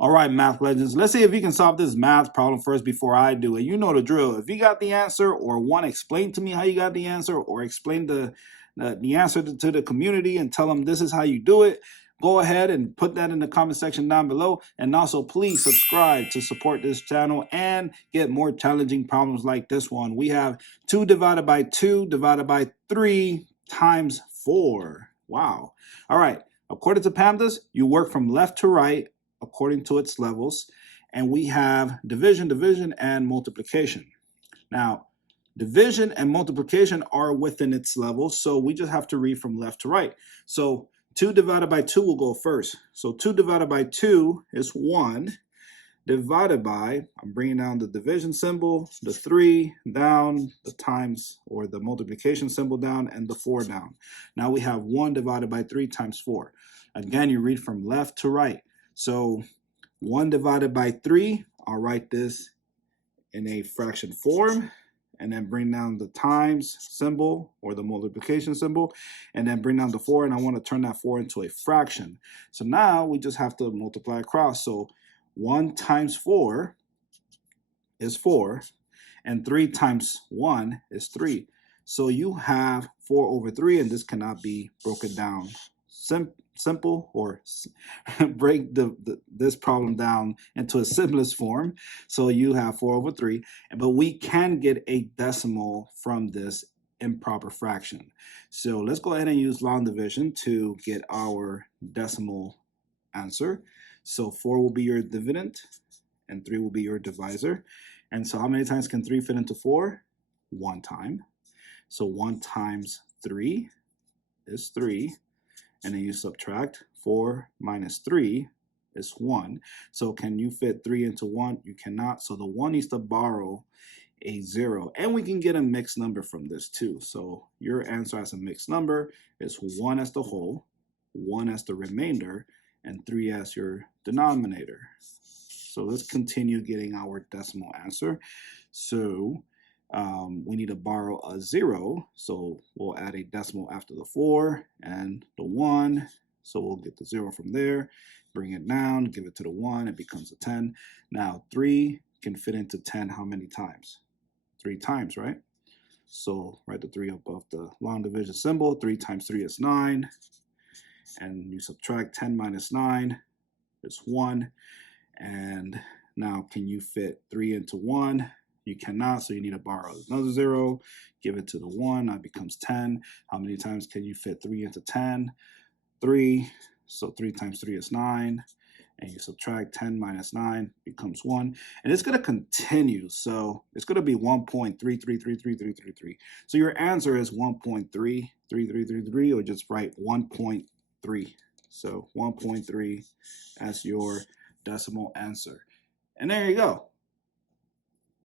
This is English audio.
All right, math legends. Let's see if you can solve this math problem first before I do it. You know the drill. If you got the answer or want to explain to me how you got the answer or explain the answer to the community and tell them this is how you do it, go ahead and put that in the comment section down below. And also, please subscribe to support this channel and get more challenging problems like this one. We have 2 divided by 2 divided by 3 times 4. Wow. All right. According to PEMDAS, you work from left to right according to its levels, and we have division, division, and multiplication. Now, division and multiplication are within its levels, so we just have to read from left to right. So 2 divided by 2 will go first. So 2 divided by 2 is 1, divided by, I'm bringing down the division symbol, the 3 down, the times or the multiplication symbol down, and the 4 down. Now we have 1 divided by 3 times 4. Again, you read from left to right. So 1 divided by 3, I'll write this in a fraction form, and then bring down the times symbol or the multiplication symbol, and then bring down the 4, and I want to turn that 4 into a fraction. So now we just have to multiply across. So 1 times 4 is 4, and 3 times 1 is 3. So you have 4 over 3, and this cannot be broken down. Simple or break this problem down into a simplest form. So you have 4 over 3, but we can get a decimal from this improper fraction. So let's go ahead and use long division to get our decimal answer. So 4 will be your dividend and 3 will be your divisor. And so how many times can 3 fit into 4? 1 time. So 1 times 3 is 3. And then you subtract 4 minus 3 is 1. So can you fit 3 into 1? You cannot. So the 1 needs to borrow a 0. And we can get a mixed number from this too. So your answer as a mixed number is 1 as the whole, 1 as the remainder, and 3 as your denominator. So let's continue getting our decimal answer. So we need to borrow a 0, so we'll add a decimal after the 4 and the 1, so we'll get the 0 from there, bring it down, give it to the 1, it becomes a 10. Now 3 can fit into 10 how many times? 3 times, right? So write the 3 above the long division symbol. 3 times 3 is 9, and you subtract 10 minus 9 is 1. And now can you fit 3 into 1? You cannot, so you need to borrow another 0, give it to the 1, that becomes 10. How many times can you fit 3 into 10? 3, so 3 times 3 is 9, and you subtract 10 minus 9 becomes 1. And it's going to continue, so it's going to be 1.33333333. So your answer is 1.33333, or just write 1.3. So 1.3 as your decimal answer. And there you go.